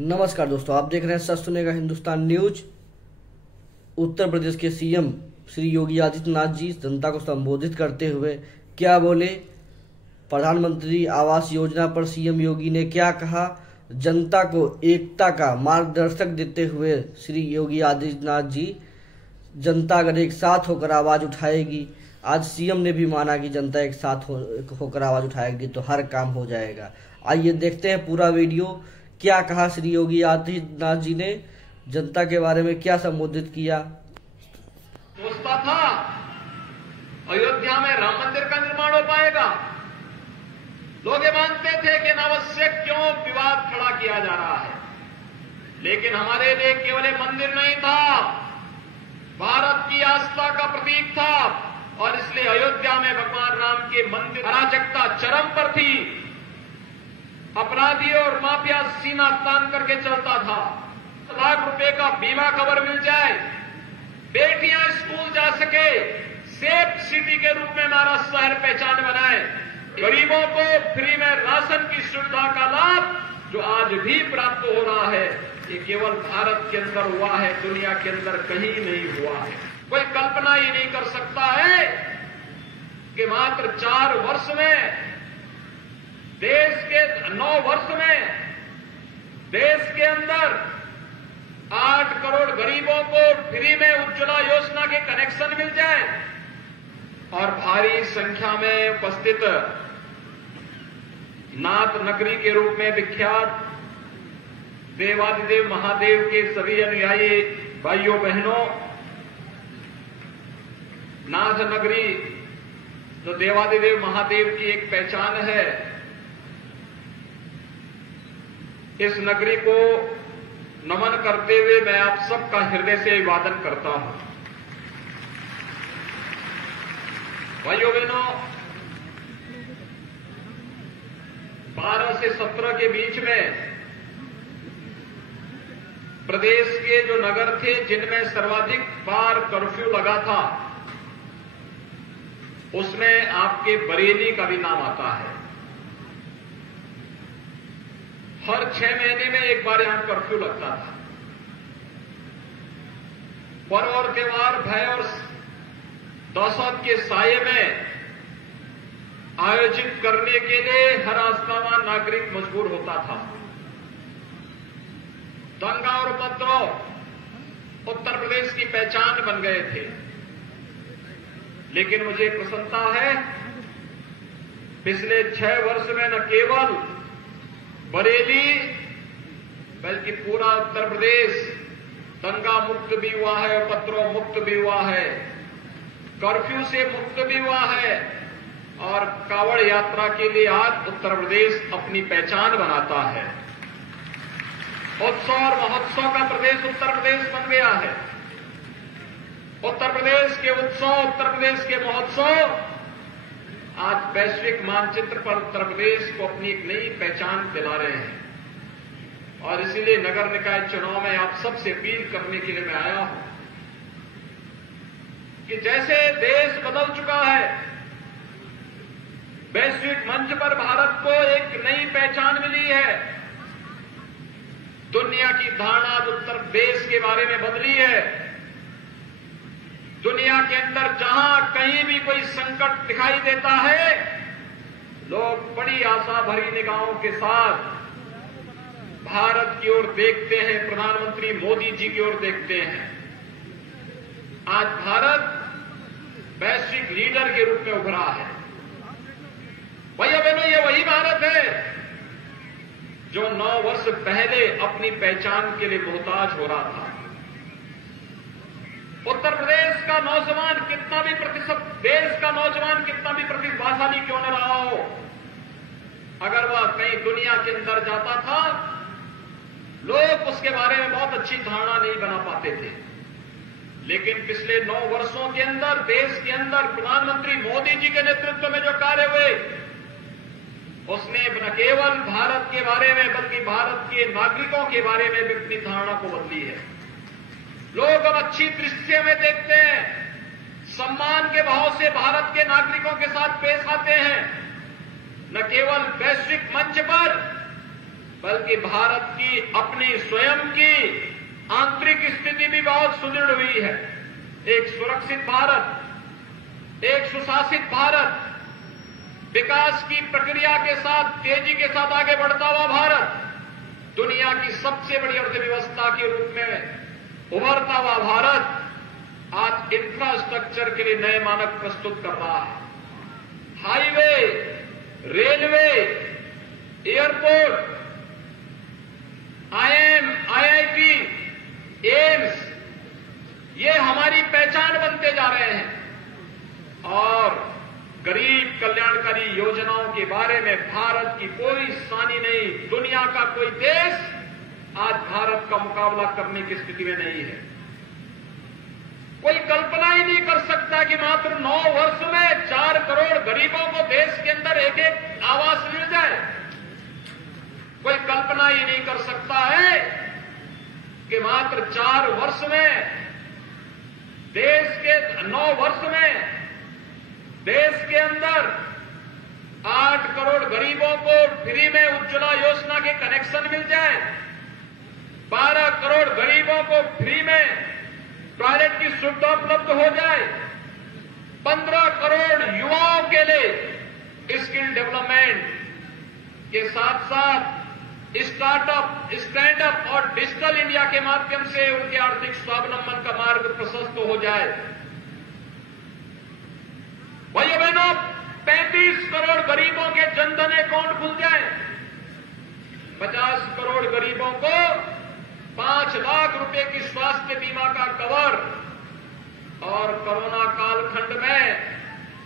नमस्कार दोस्तों, आप देख रहे हैं सच सुनेगा हिंदुस्तान न्यूज। उत्तर प्रदेश के सीएम श्री योगी आदित्यनाथ जी जनता को संबोधित करते हुए क्या बोले, प्रधानमंत्री आवास योजना पर सीएम योगी ने क्या कहा, जनता को एकता का मार्गदर्शक देते हुए श्री योगी आदित्यनाथ जी जनता अगर एक साथ होकर आवाज उठाएगी, आज सीएम ने भी माना कि जनता एक साथ होकर आवाज उठाएगी तो हर काम हो जाएगा। आइए देखते हैं पूरा वीडियो, क्या कहा श्री योगी आदित्यनाथ जी ने, जनता के बारे में क्या संबोधित किया। सोचता था अयोध्या में राम मंदिर का निर्माण हो पाएगा। लोग ये मानते थे कि अनावश्यक क्यों विवाद खड़ा किया जा रहा है, लेकिन हमारे लिए केवल एक मंदिर नहीं था, भारत की आस्था का प्रतीक था और इसलिए अयोध्या में भगवान राम के मंदिर अराजकता चरम पर थी। अपराधी और माफिया सीना तान करके चलता था। लाख रुपए का बीमा कवर मिल जाए, बेटियां स्कूल जा सके, सेफ सिटी के रूप में हमारा शहर पहचान बनाए, गरीबों को फ्री में राशन की सुविधा का लाभ जो आज भी प्राप्त हो रहा है, ये केवल भारत के अंदर हुआ है, दुनिया के अंदर कहीं नहीं हुआ है। कोई कल्पना ही नहीं कर सकता है कि मात्र 4 वर्ष में देश के 9 वर्ष में देश के अंदर 8 करोड़ गरीबों को फ्री में उज्ज्वला योजना के कनेक्शन मिल जाए और भारी संख्या में उपस्थित नाथ नगरी के रूप में विख्यात देवादिदेव महादेव के सभी अनुयायी भाइयों बहनों, नाथ नगरी जो देवादिदेव महादेव की एक पहचान है, इस नगरी को नमन करते हुए मैं आप सबका हृदय से अभिवादन करता हूं। भाइयों बहनों, 12 से 17 के बीच में प्रदेश के जो नगर थे जिनमें सर्वाधिक बार कर्फ्यू लगा था, उसमें आपके बरेली का भी नाम आता है। हर 6 महीने में एक बार यहां कर्फ्यू लगता था। पर्व और त्योहार भय और दहशत के साये में आयोजित करने के लिए हर आस्थावान नागरिक मजबूर होता था। दंगा और उपद्रव उत्तर प्रदेश की पहचान बन गए थे, लेकिन मुझे प्रसन्नता है पिछले 6 वर्ष में न केवल बरेली बल्कि पूरा उत्तर प्रदेश दंगा मुक्त भी हुआ है, उपद्रव मुक्त भी हुआ है, कर्फ्यू से मुक्त भी हुआ है और कावड़ यात्रा के लिए आज उत्तर प्रदेश अपनी पहचान बनाता है। उत्सव और महोत्सव का प्रदेश उत्तर प्रदेश बन गया है। उत्तर प्रदेश के उत्सव, उत्तर प्रदेश के महोत्सव आज वैश्विक मानचित्र पर उत्तर प्रदेश को अपनी एक नई पहचान दिला रहे हैं और इसीलिए नगर निकाय चुनाव में आप सबसे अपील करने के लिए मैं आया हूं कि जैसे देश बदल चुका है, वैश्विक मंच पर भारत को एक नई पहचान मिली है, दुनिया की धारणा उत्तर प्रदेश के बारे में बदली है। दुनिया के अंदर जहां कहीं भी कोई संकट दिखाई देता है, लोग बड़ी आशा भरी निगाहों के साथ भारत की ओर देखते हैं, प्रधानमंत्री मोदी जी की ओर देखते हैं। आज भारत वैश्विक लीडर के रूप में उभरा है। भैया बहनों, ये वही भारत है जो 9 वर्ष पहले अपनी पहचान के लिए मोहताज हो रहा था। उत्तर प्रदेश का नौजवान कितना भी देश का नौजवान कितना भी प्रतिभाशाली क्यों न रहा हो, अगर वह कहीं दुनिया के अंदर जाता था, लोग उसके बारे में बहुत अच्छी धारणा नहीं बना पाते थे। लेकिन पिछले 9 वर्षों के अंदर देश के अंदर प्रधानमंत्री मोदी जी के नेतृत्व में जो कार्य हुए, उसने न केवल भारत के बारे में बल्कि भारत के नागरिकों के बारे में भी अपनी धारणा को बदली है। लोग अब अच्छी दृष्टि में देखते हैं, सम्मान के भाव से भारत के नागरिकों के साथ पेश आते हैं। न केवल वैश्विक मंच पर बल्कि भारत की अपनी स्वयं की आंतरिक स्थिति भी बहुत सुदृढ़ हुई है। एक सुरक्षित भारत, एक सुशासित भारत, विकास की प्रक्रिया के साथ तेजी के साथ आगे बढ़ता हुआ भारत, दुनिया की सबसे बड़ी अर्थव्यवस्था के रूप में उभरता हुआ भारत आज इंफ्रास्ट्रक्चर के लिए नए मानक प्रस्तुत कर रहा है। Highway, railway, airport, IIM, IIT, AIIMS, ये हमारी पहचान बनते जा रहे हैं। और गरीब कल्याणकारी योजनाओं के बारे में भारत की कोई सानी नहीं, दुनिया का कोई देश आज भारत का मुकाबला करने की स्थिति में नहीं है। कोई कल्पना ही नहीं कर सकता कि मात्र 9 वर्ष में 4 करोड़ गरीबों को देश के अंदर एक एक आवास मिल जाए। कोई कल्पना ही नहीं कर सकता है कि मात्र 4 वर्ष में देश के 9 वर्ष में देश के अंदर 8 करोड़ गरीबों को फ्री में उज्ज्वला योजना के कनेक्शन मिल जाए, 12 करोड़ गरीबों को फ्री में टॉयलेट की सुविधा उपलब्ध हो जाए, 15 करोड़ युवाओं के लिए स्किल डेवलपमेंट के साथ साथ स्टार्टअप, स्टैंड अप और डिजिटल इंडिया के माध्यम से उनके आर्थिक स्वावलंबन का मार्ग प्रशस्त हो जाए। भाइयों बहनों, 35 करोड़ गरीबों के जनधन अकाउंट खुल जाए, 50 करोड़ गरीबों को 5 लाख रुपए की स्वास्थ्य बीमा का कवर और कोरोना कालखंड में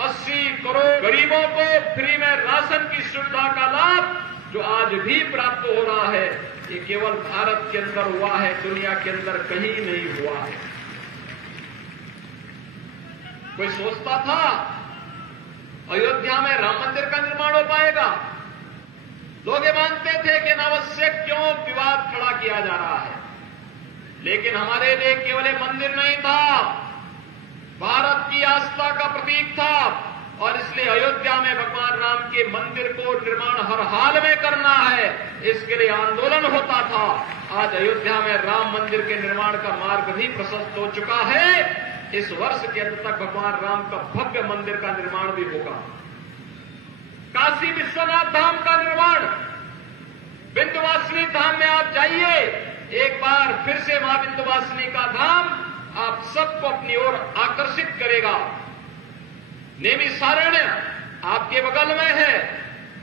80 करोड़ गरीबों को फ्री में राशन की सुविधा का लाभ जो आज भी प्राप्त हो रहा है, ये केवल भारत के अंदर हुआ है, दुनिया के अंदर कहीं नहीं हुआ है। कोई सोचता था अयोध्या में राम मंदिर का निर्माण हो पाएगा? लोग ये मानते थे कि अनावश्यक क्यों विवाद खड़ा किया जा रहा है। लेकिन हमारे लिए केवल एक मंदिर नहीं था, भारत की आस्था का प्रतीक था और इसलिए अयोध्या में भगवान राम के मंदिर को निर्माण हर हाल में करना है, इसके लिए आंदोलन होता था। आज अयोध्या में राम मंदिर के निर्माण का मार्ग भी प्रशस्त हो चुका है। इस वर्ष के अंत तक भगवान राम का भव्य मंदिर का निर्माण भी होगा। काशी विश्वनाथ धाम का निर्माण, विंध्यवासिनी धाम में आप जाइए, एक बार फिर से मां विंध्यवासिनी का धाम आप सबको अपनी ओर आकर्षित करेगा। नैमिषारण्य आपके बगल में है।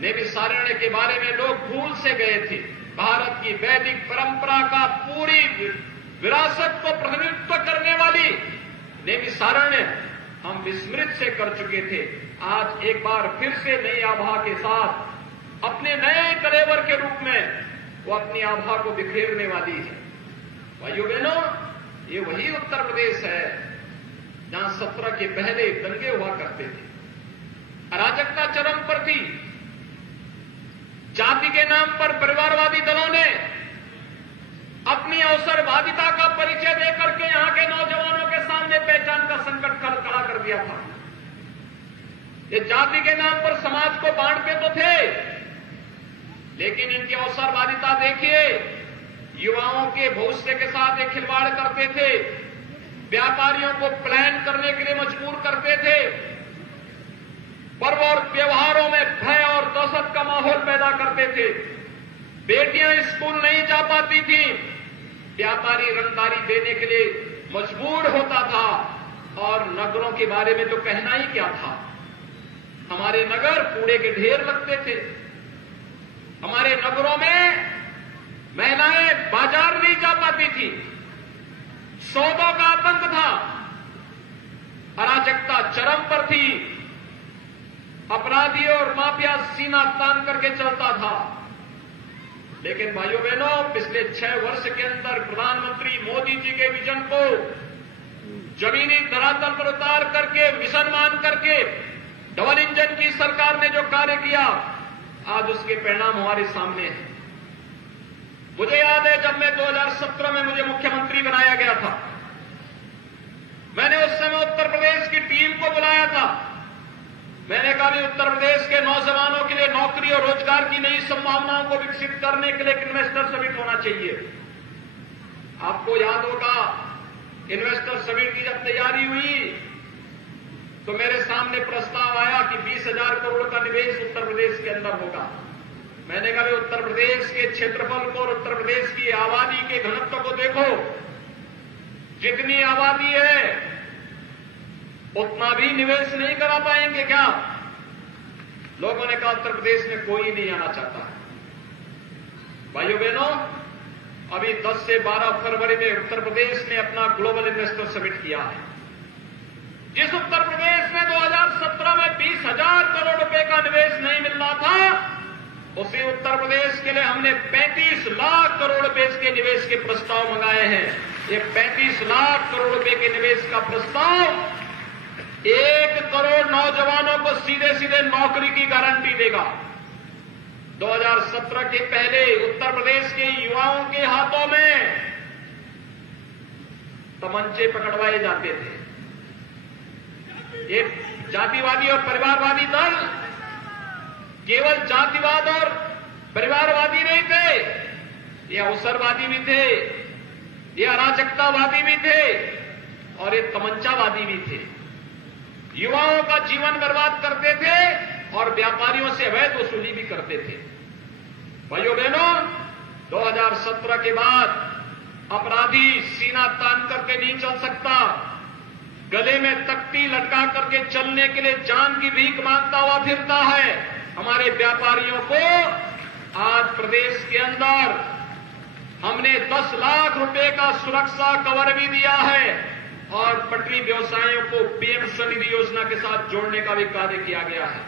नैमिषारण्य के बारे में लोग भूल से गए थे। भारत की वैदिक परंपरा का पूरी विरासत को प्रतिनिधित्व करने वाली नैमिषारण्य हम विस्मृत से कर चुके थे। आज एक बार फिर से नई आभा के साथ अपने नए कलेवर के रूप में वो अपनी आभा को बिखेरने वाली है। भाइयों बहनों, ये वही उत्तर प्रदेश है जहां 17 के पहले दंगे हुआ करते थे, अराजकता चरम पर थी। जाति के नाम पर परिवारवादी दलों ने अपनी अवसरवादिता का परिचय देकर के यहां के नौजवानों के सामने पहचान का संकट खड़ा कर दिया था। ये जाति के नाम पर समाज को बांटते तो थे, लेकिन इनकी अवसरवादिता देखिए, युवाओं के भविष्य के साथ एक खिलवाड़ करते थे, व्यापारियों को प्लान करने के लिए मजबूर करते थे, पर्व और त्योहारों में भय और दहशत का माहौल पैदा करते थे, बेटियां स्कूल नहीं जा पाती थी, व्यापारी रंगदारी देने के लिए मजबूर होता था। और नगरों के बारे में तो कहना ही क्या था। हमारे नगर कूड़े के ढेर लगते थे, हमारे नगरों में महिलाएं बाजार नहीं जा पाती थी, सौदों का आतंक था, अराजकता चरम पर थी, अपराधी और माफिया सीना तान करके चलता था। लेकिन भाइयों बहनों, पिछले 6 वर्ष के अंदर प्रधानमंत्री मोदी जी के विजन को जमीनी धरातल पर उतार करके, मिशन मान करके डबल इंजन की सरकार ने जो कार्य किया, आज उसके परिणाम हमारे सामने हैं। मुझे याद है जब मैं 2017 में मुझे मुख्यमंत्री बनाया गया था, मैंने उस समय उत्तर प्रदेश की टीम को बुलाया था। मैंने कहा उत्तर प्रदेश के नौजवानों के लिए नौकरी और रोजगार की नई संभावनाओं को विकसित विकसित करने के लिए एक इन्वेस्टर समिट होना चाहिए। आपको याद होगा, इन्वेस्टर समिट की जब तैयारी हुई तो मेरे सामने प्रस्ताव आया कि 20,000 करोड़ का निवेश उत्तर प्रदेश के अंदर होगा। मैंने कहा उत्तर प्रदेश के क्षेत्रफल को और उत्तर प्रदेश की आबादी के घनत्व को देखो, जितनी आबादी है उतना भी निवेश नहीं करा पाएंगे क्या? लोगों ने कहा उत्तर प्रदेश में कोई नहीं आना चाहता। भाइयों बहनों, अभी 10 से 12 फरवरी में उत्तर प्रदेश ने अपना ग्लोबल इन्वेस्टर समिट किया है। जिस उत्तर प्रदेश में 2017 में 20,000 करोड़ रुपए का निवेश नहीं मिल रहा था, उसी उत्तर प्रदेश के लिए हमने 35 लाख करोड़ रुपए के निवेश के प्रस्ताव मंगाए हैं। ये 35 लाख करोड़ रुपए के निवेश का प्रस्ताव 1 करोड़ नौजवानों को सीधे सीधे नौकरी की गारंटी देगा। 2017 के पहले उत्तर प्रदेश के युवाओं के हाथों में तमंचे पकड़वाए जाते थे। ये जातिवादी और परिवारवादी दल केवल जातिवाद और परिवारवादी नहीं थे, ये अवसरवादी भी थे, ये अराजकतावादी भी थे और ये तमंचावादी भी थे। युवाओं का जीवन बर्बाद करते थे और व्यापारियों से अवैध वसूली भी करते थे। भाइयों बहनों, 2017 के बाद अपराधी सीना तान करके नहीं चल सकता, गले में तख्ती लटका करके चलने के लिए जान की भीख मांगता हुआ फिरता है। हमारे व्यापारियों को आज प्रदेश के अंदर हमने 10 लाख रुपए का सुरक्षा कवर भी दिया है और पटरी व्यवसायियों को पीएम स्वनिधि योजना के साथ जोड़ने का भी कार्य किया गया है।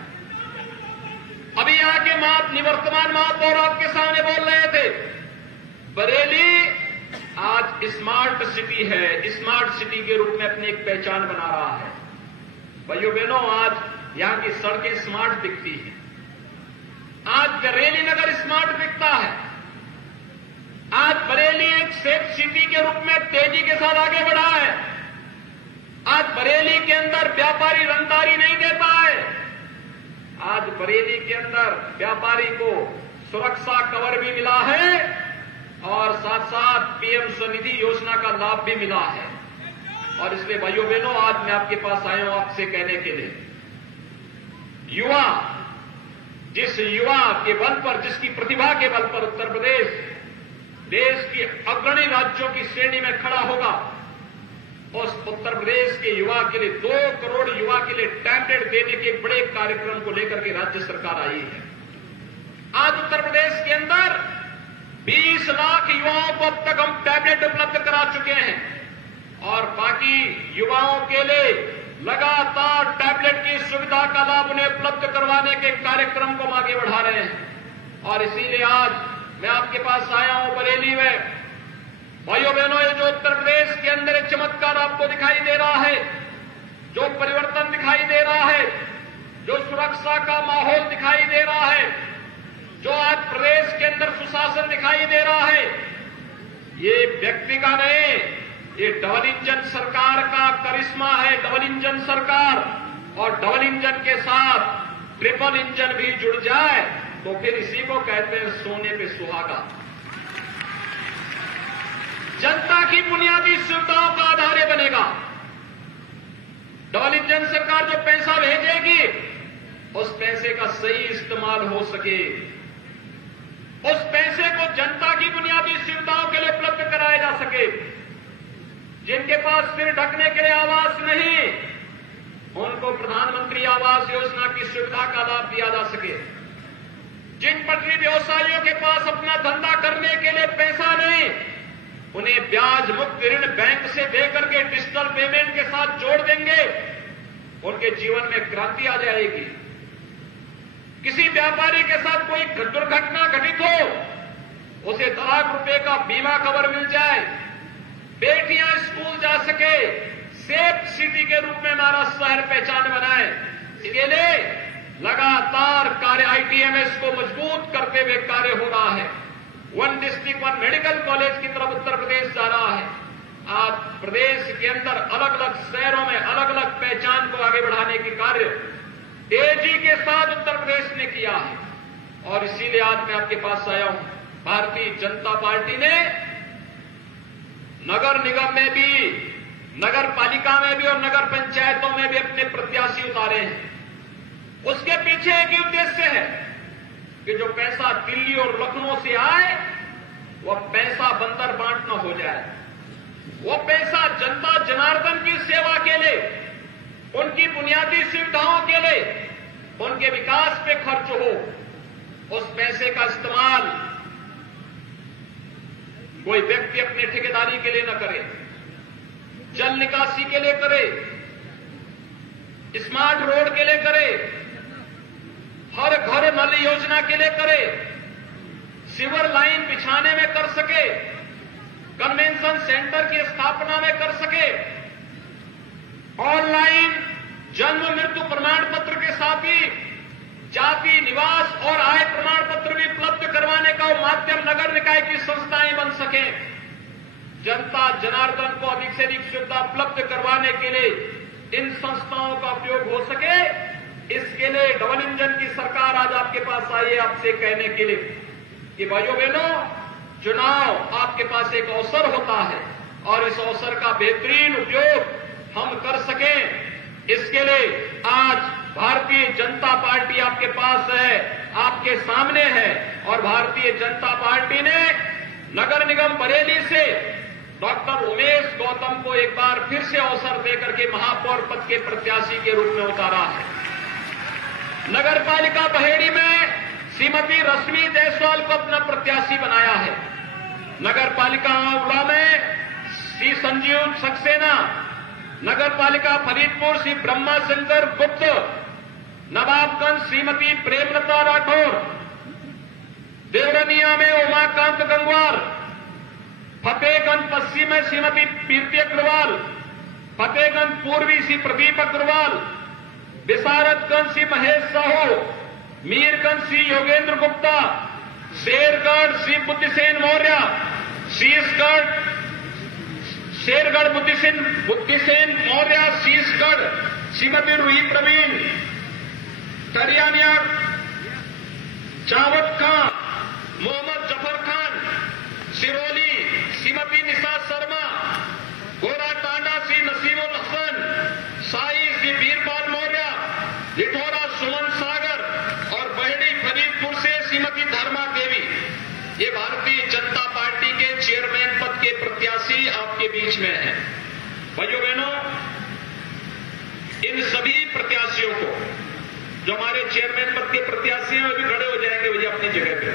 अभी यहाँ के निवर्तमान महापौर आपके सामने बोल रहे थे, बरेली आज स्मार्ट सिटी है, स्मार्ट सिटी के रूप में अपनी एक पहचान बना रहा है। भाइयों बहनों, आज यहां की सड़कें स्मार्ट दिखती हैं, आज बरेली नगर स्मार्ट दिखता है, आज बरेली एक सेफ सिटी के रूप में तेजी के साथ आगे बढ़ा है। आज बरेली के अंदर व्यापारी रंगदारी नहीं देता है, आज बरेली के अंदर व्यापारी को सुरक्षा कवर भी मिला है और साथ साथ पीएम स्वनिधि योजना का लाभ भी मिला है। और इसलिए भाइयों बहनों, आज मैं आपके पास आया हूं आपसे कहने के लिए, युवा, जिस युवा के बल पर, जिसकी प्रतिभा के बल पर उत्तर प्रदेश देश की अग्रणी राज्यों की श्रेणी में खड़ा होगा, उस उत्तर प्रदेश के युवा के लिए 2 करोड़ युवा के लिए टैबलेट देने के बड़े कार्यक्रम को लेकर के राज्य सरकार आई है। आज उत्तर प्रदेश के अंदर 20 लाख युवाओं को अब तक हम टैबलेट उपलब्ध करा चुके हैं और बाकी युवाओं के लिए लगातार टैबलेट की सुविधा का लाभ उन्हें उपलब्ध करवाने के कार्यक्रम को हम आगे बढ़ा रहे हैं। और इसीलिए आज मैं आपके पास आया हूं बरेली में। भाइयों बहनों, ये जो उत्तर प्रदेश के अंदर एक चमत्कार आपको दिखाई दे रहा है, जो परिवर्तन दिखाई दे रहा है, जो सुरक्षा का माहौल दिखाई दे रहा है, जो आज प्रदेश के अंदर सुशासन दिखाई दे रहा है, ये व्यक्ति का नहीं, ये डबल इंजन सरकार का करिश्मा है। डबल इंजन सरकार, और डबल इंजन के साथ ट्रिपल इंजन भी जुड़ जाए तो फिर इसी को कहते हैं सोने पे सुहागा। जनता की बुनियादी सुविधाओं का आधार बनेगा। डबल इंजन सरकार जो पैसा भेजेगी, उस पैसे का सही इस्तेमाल हो सके, उस पैसे को जनता की बुनियादी सुविधाओं के लिए उपलब्ध कराया जा सके। जिनके पास सिर ढकने के लिए आवास नहीं, उनको प्रधानमंत्री आवास योजना की सुविधा का लाभ दिया जा सके। जिन पटरी व्यवसायियों के पास अपना धंधा करने के लिए पैसा नहीं, उन्हें ब्याज मुक्त ऋण बैंक से देकर के डिजिटल पेमेंट के साथ जोड़ देंगे, उनके जीवन में क्रांति आ जाएगी। किसी व्यापारी के साथ कोई दुर्घटना घटित हो, उसे 2 लाख रुपए का बीमा कवर मिल जाए, बेटियां स्कूल जा सके, सेफ सिटी के रूप में हमारा शहर पहचान बनाए। इसके लिए लगातार कार्य आईटीएमएस को मजबूत करते हुए कार्य हो रहा है। 1 डिस्ट्रिक्ट 1 मेडिकल कॉलेज की तरफ उत्तर प्रदेश जा रहा है। आज प्रदेश के अंदर अलग अलग शहरों में अलग अलग पहचान को आगे बढ़ाने की कार्य तेजी के साथ उत्तर प्रदेश ने किया है और इसीलिए आज मैं आपके पास आया हूं। भारतीय जनता पार्टी ने नगर निगम में भी, नगर पालिका में भी और नगर पंचायतों में भी अपने प्रत्याशी उतारे हैं। उसके पीछे एक ही उद्देश्य है कि जो पैसा दिल्ली और लखनऊ से आए वह पैसा बंदर बांट न हो जाए, वो पैसा जनता जनार्दन की सेवा के लिए, उनकी बुनियादी सुविधाओं के लिए, उनके विकास पे खर्च हो। उस पैसे का इस्तेमाल कोई व्यक्ति अपनी ठेकेदारी के लिए न करे, जल निकासी के लिए करे, स्मार्ट रोड के लिए करे, हर घर नल योजना के लिए करे, सीवर लाइन बिछाने में कर सके, कन्वेंशन सेंटर की स्थापना में कर सके, ऑनलाइन जन्म मृत्यु प्रमाण पत्र के साथ ही जाति, निवास और आय प्रमाण पत्र भी उपलब्ध करवाने का माध्यम नगर निकाय की संस्थाएं बन सके। जनता जनार्दन को अधिक से अधिक सुविधा उपलब्ध करवाने के लिए इन संस्थाओं का उपयोग हो सके, इसके लिए डबल इंजन की सरकार आज आपके पास आई है आपसे कहने के लिए कि भाइयों बहनों, चुनाव आपके पास एक अवसर होता है और इस अवसर का बेहतरीन उपयोग हम कर सकें, इसके लिए आज भारतीय जनता पार्टी आपके पास है, आपके सामने है। और भारतीय जनता पार्टी ने नगर निगम बरेली से डॉक्टर उमेश गौतम को एक बार फिर से अवसर देकर के महापौर पद के प्रत्याशी के रूप में उतारा है। नगर पालिका बहेड़ी में श्रीमती रश्मि जायसवाल को अपना प्रत्याशी बनाया है। नगर पालिका आंवला में श्री संजीव सक्सेना, नगर पालिका फरीदपुर श्री ब्रह्मा शंकर गुप्त, नवाबगंज श्रीमती प्रेमलता राठौर, देवरनिया में उमाकांत गंगवार, फतेहगंज पश्चिम में श्रीमती कीर्ति अग्रवाल, फतेहगंज पूर्वी श्री प्रदीप अग्रवाल, विशारदगंज श्री महेश साहू, मीरगंज श्री योगेंद्र गुप्ता, शेरगढ़ श्री बुद्धिसेन मौर्य, शेरगढ़ बुद्धिसेन मौर्य, शीशगढ़ श्रीमती रूही प्रवीण, टरियानिया जावत खान, मोहम्मद जफर खान, सिरोली श्रीमती निशा शर्मा, गोरा टांडा श्री नसीमुल हसन, साई श्री वीरपाल मौर्य, लिठोरा सुमन सागर और बहेड़ी फरीदपुर से श्रीमती धर्मा देवी। ये भारतीय जनता पार्टी के चेयरमैन पद के प्रत्याशी आपके बीच में हैं। भाइयों बहनों, इन सभी प्रत्याशियों को, जो हमारे चेयरमैन पद के प्रत्याशी हैं, वे भी खड़े हो जाएंगे भैया अपनी जगह पे।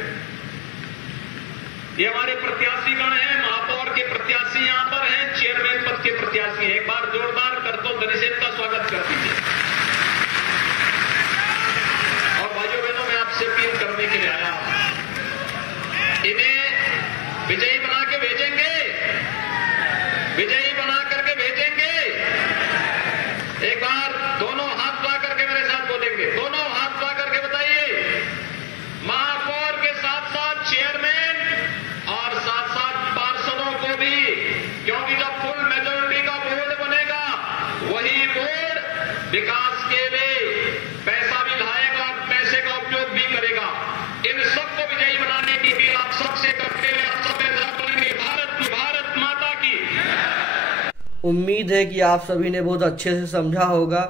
ये हमारे प्रत्याशी गण हैं, महापौर के प्रत्याशी यहां पर हैं, चेयरमैन पद के प्रत्याशी हैं। एक बार जोरदार करतो धनिषेध का स्वागत कर दीजिए। और भाइयों बहनों, मैं आपसे अपील करने के लिए आया हूं, इन्हें विजयी बना के भेजेंगे, विजयी बना करके भेजेंगे। एक बार दोनों हाथ उठा करके मेरे साथ बोलेंगे, दोनों हाथ उठा करके बताइए, महापौर के साथ साथ चेयरमैन और साथ साथ पार्षदों को भी, क्योंकि जब फुल मेजोरिटी का बोर्ड बनेगा वही बोर्ड विकास के लिए पैसा भी लाएगा और पैसे का उपयोग भी करेगा। इन सबको विजयी बनाने की भी आप सबसे करते हुए आप सब बोलेंगे भारत माता की। उम्मीद है कि आप सभी ने बहुत अच्छे से समझा होगा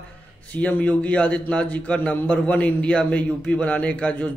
सीएम योगी आदित्यनाथ जी का नंबर 1 इंडिया में यूपी बनाने का जो